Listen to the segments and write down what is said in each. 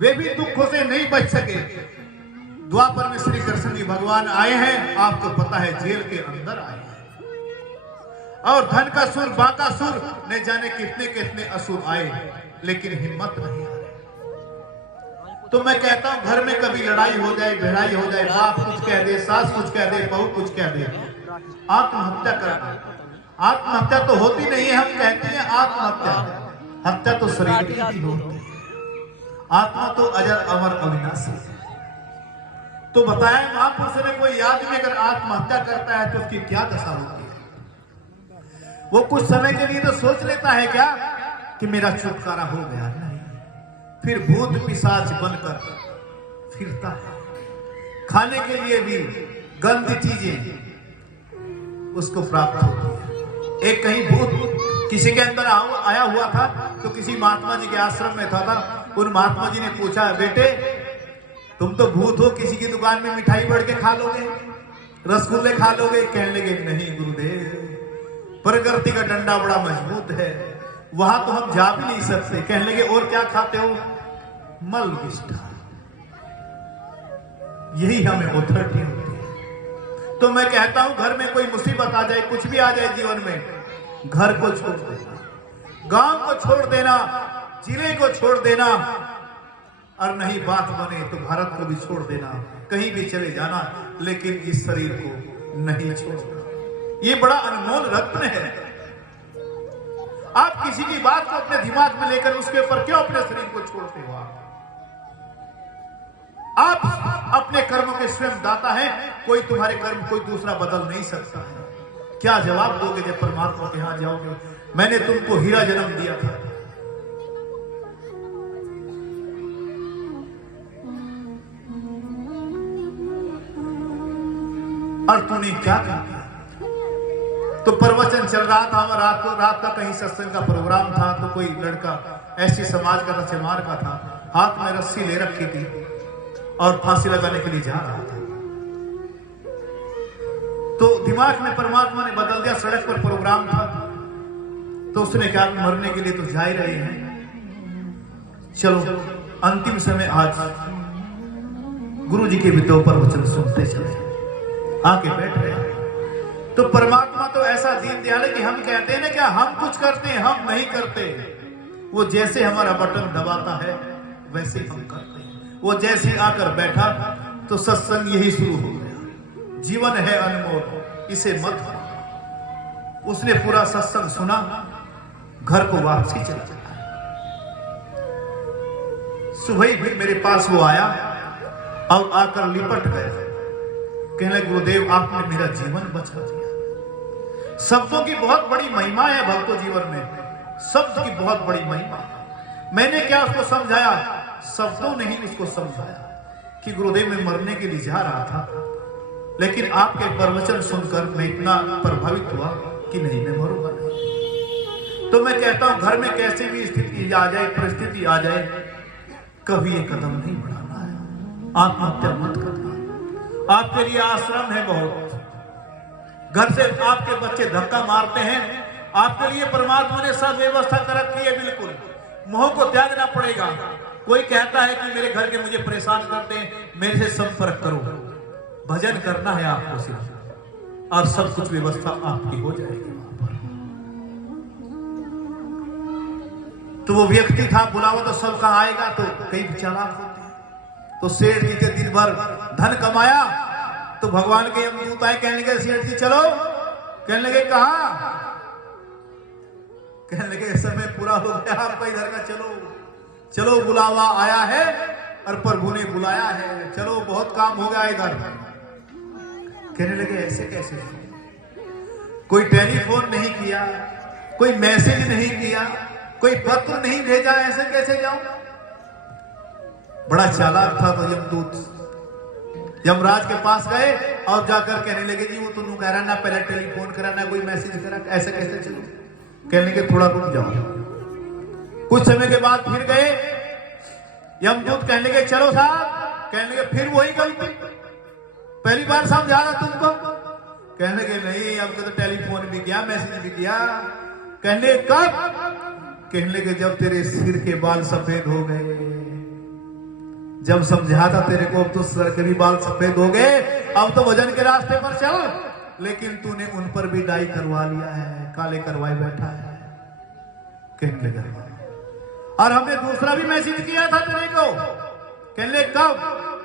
वे भी दुखों से नहीं बच सके। द्वापर में श्री कृष्ण जी भगवान आए हैं, आपको पता है जेल के अंदर आए हैं, और धन का सुर बांका सुर न जाने कितने कितने असुर आए, लेकिन हिम्मत नहीं आई। तो मैं कहता हूं घर में कभी लड़ाई हो जाए, भिड़ाई हो जाए, बाप कुछ कह दे, सास कुछ कह दे, बहू कुछ कह दे, आत्महत्या करना। आत्महत्या तो होती नहीं है, हम कहते हैं आत्महत्या, हत्या तो शरीर की भी होती है, आत्मा तो अजर अमर अविनाशी है। तो बताया महापुरुष ने कोई आदमी अगर आत्महत्या करता है तो उसकी क्या दशा होती है? वो कुछ समय के लिए तो सोच लेता है क्या कि मेरा छुटकारा हो गया, नहीं, फिर भूत पिशाच बनकर फिरता है। खाने के लिए भी गंदी चीजें उसको प्राप्त होती है। एक कहीं भूत किसी के अंदर आया हुआ था, तो किसी महात्मा जी के आश्रम में था। उन महात्मा जी ने पूछा, बेटे तुम तो भूत हो, किसी की दुकान में मिठाई बढ़ के खा लोगे, रसगुल्ले खा लोगे? कहने लगे, नहीं गुरुदेव, प्रकृति का डंडा बड़ा मजबूत है, वहां तो हम जा भी नहीं सकते। कहने लगे, और क्या खाते हो? मल विष्ठा, यही हमें अथॉरिटी होती है। तो मैं कहता हूं घर में कोई मुसीबत आ जाए, कुछ भी आ जाए जीवन में, घर को छोड़ देना, गांव को छोड़ देना, जिले को छोड़ देना, और नहीं बात बने तो भारत को भी छोड़ देना, कहीं भी चले जाना, लेकिन इस शरीर को नहीं छोड़ना। ये बड़ा अनमोल रत्न है। आप किसी की बात को अपने दिमाग में लेकर उसके ऊपर क्यों अपने शरीर को छोड़ते हो? आप अपने कर्मों के स्वयं दाता हैं, कोई तुम्हारे कर्म कोई दूसरा बदल नहीं सकता है। क्या जवाब दोगे जब परमात्मा के यहां जाओगे? मैंने तुमको हीरा जन्म दिया था, और तूने क्या किया? तो प्रवचन चल रहा था, रात का कहीं सत्संग का प्रोग्राम था, तो कोई लड़का ऐसी समाज का चमार का था, हाथ में रस्सी ले रखी थी और फांसी लगाने के लिए जा रहा था। तो दिमाग में परमात्मा ने बदल दिया, सड़क पर प्रोग्राम था, तो उसने क्या, मरने के लिए तो जा ही रहे हैं, चलो अंतिम समय आज गुरु जी के भी दो प्रवचन सुनते चले, आके बैठ रहे। तो परमात्मा तो ऐसा दीन दयाल है कि हम कहते हैं ना क्या हम कुछ करते हैं, हम नहीं करते। वो जैसे हमारा बटन दबाता है वैसे हम करते हैं। वो जैसे आकर बैठा तो सत्संग यही शुरू हो गया। जीवन है अनमोल, इसे मत खो। उसने पूरा सत्संग सुना, घर को वापसी चला गया। सुबह ही फिर मेरे पास वो आया और आकर लिपट गया, कहने लगे, गुरुदेव आपने मेरा जीवन बचा दिया। शब्दों की बहुत बड़ी महिमा है भक्तों जीवन में, शब्द की बहुत बड़ी महिमा। मैंने क्या उसको समझाया? शब्दों ने ही उसको समझाया कि गुरुदेव मैं मरने के लिए जा रहा था, लेकिन आपके प्रवचन सुनकर मैं इतना प्रभावित हुआ कि नहीं, मैं मरूंगा नहीं। तो मैं कहता हूं घर में कैसे भी स्थिति आ जाए, परिस्थिति आ जाए, कभी ये कदम नहीं बढ़ाना है, आत्महत्या मत करना। आपके लिए आश्रम है बहुत, घर से आपके बच्चे धक्का मारते हैं, आपके लिए परमात्मा ने सब व्यवस्था कर रखी है। बिल्कुल मोह को त्यागना पड़ेगा। कोई कहता है कि मेरे घर के मुझे परेशान करते हैं, मेरे से संपर्क करो, भजन करना है आपको सिर्फ, और सब कुछ व्यवस्था आपकी हो जाएगी वहां पर। तो वो व्यक्ति था, बुलावा तो सबका आएगा, तो कई चालाक होते हैं। तो सेठ जी के दिन भर धन कमाया, तो भगवान के यमदूत आए, कहने लगे सेठ जी चलो। कहने लगे कहां? कहने लगे समय पूरा हो गया आपका, इधर का चलो। चलो बुलावा आया है और प्रभु ने बुलाया है, चलो बहुत काम हो गया इधर। कहने लगे ऐसे कैसे? कोई टेलीफोन नहीं किया, कोई मैसेज नहीं किया, कोई पत्र नहीं भेजा, ऐसे कैसे जाऊं? बड़ा चालाक था। तो यमदूत यमराज के पास गए और जाकर कहने लगे, जी वो तुम कह रहा ना पहले टेलीफोन करा ना कोई मैसेज करा, ऐसे कैसे चलो? कहने लगे थोड़ा रुक जाओ। कुछ समय के बाद फिर गए, यमदूत कहने लगे चलो साहब। कहने लगे फिर वही गलती, पहली बार समझा रहा तुमको। कहने लगे नहीं, अब तो टेलीफोन भी किया, मैसेज भी किया। कहने लगे कब? कहने लगे जब तेरे सिर के बाल सफेद हो गए, जब समझा था तेरे को अब तो सर के भी बाल सफेद हो गए, अब तो वजन के रास्ते पर चल, लेकिन तूने उन पर भी डाई करवा लिया है, काले करवाए बैठा है। कहने लगा और हमने दूसरा भी मैसेज किया था तेरे को। कहने लगे कब?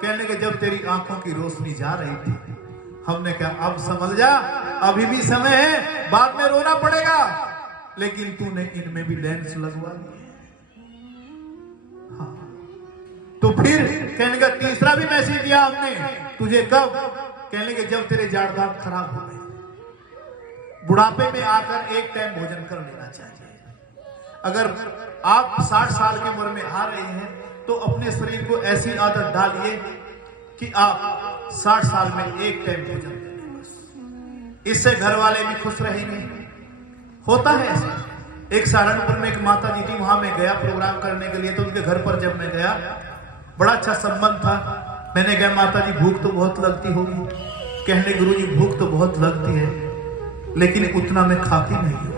कहने लगे जब तेरी आंखों की रोशनी जा रही थी। हमने कहा अब समझ जा, अभी भी समय है, बाद में रोना पड़ेगा, लेकिन तूने इनमें भी लेंस लगवा लिए। हाँ। तो फिर कहने का तीसरा भी मैसेज दिया हमने तुझे कब? कहने के जब तेरे जाड़ दांत खराब हो गए, बुढ़ापे में आकर एक टाइम भोजन कर लेना चाहिए। अगर आप 60 साल की उम्र में आ रहे हैं तो अपने शरीर को ऐसी आदत डालिए कि आप 60 साल में एक टाइम भोजन करें बस। इससे घर वाले भी खुश रहेंगे। होता है ऐसा। एक सहारनपुर में एक माता जी थी, वहां मैं गया प्रोग्राम करने के लिए, तो उनके घर पर जब मैं गया बड़ा अच्छा संबंध था। मैंने कहा माता जी भूख तो बहुत लगती होगी। कहने गुरु जी भूख तो बहुत लगती है, लेकिन उतना मैं खाती नहीं हूँ।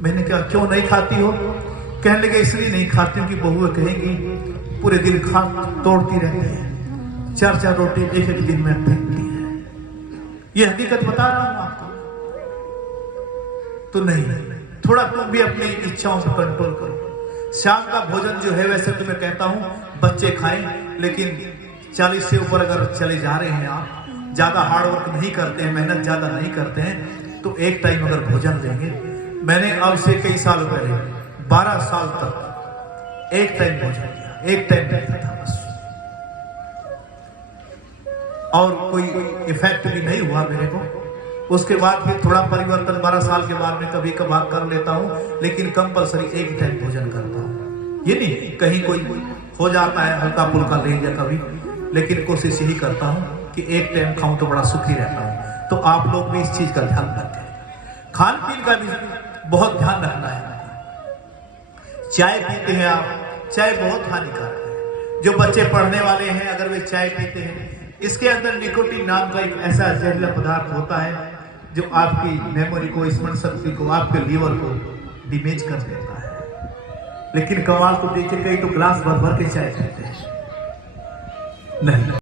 मैंने कहा क्यों नहीं खाती हो? कहने लगे इसलिए नहीं खाती हूँ कि बहुएं कहेंगी पूरे दिन खा तोड़ती रहती है, 4-4 रोटी एक दिन में फेंकती है। ये हकीकत बता रहा हूं आपको। तो नहीं, थोड़ा तुम भी अपनी इच्छाओं पर कंट्रोल करो। शाम का भोजन जो है वैसे तो मैं कहता हूं बच्चे खाएं, लेकिन 40 से ऊपर अगर चले जा रहे हैं, आप ज्यादा हार्ड वर्क नहीं करते हैं, मेहनत ज्यादा नहीं करते हैं, तो एक टाइम अगर भोजन लेंगे। मैंने अब से कई साल पहले 12 साल तक एक टाइम भोजन किया, एक टाइम लेता था बस, और कोई इफेक्ट भी नहीं हुआ मेरे को। उसके बाद फिर थोड़ा परिवर्तन 12 साल के बाद में कभी कभार कर लेता हूं, लेकिन कंपलसरी एक टाइम भोजन करता हूं। ये नहीं कहीं कोई हो जाता है हल्का फुल्का ले लिया कभी, लेकिन कोशिश यही करता हूं कि एक टाइम खाऊं तो बड़ा सुखी रहता हूं। तो आप लोग भी इस चीज का ध्यान रखें। खान पीन का भी बहुत ध्यान रखना है। चाय पीते हैं आप, चाय बहुत हानिकारक है। जो बच्चे पढ़ने वाले हैं अगर वे चाय पीते हैं, इसके अंदर निकोटीन नाम का एक ऐसा जहरीला पदार्थ होता है जो आपकी मेमोरी को, स्मरण शक्ति को, आपके लीवर को डैमेज कर देता है। लेकिन कमाल को देखिए, कई तो ग्लास भर भर के चाय पीते हैं। नहीं।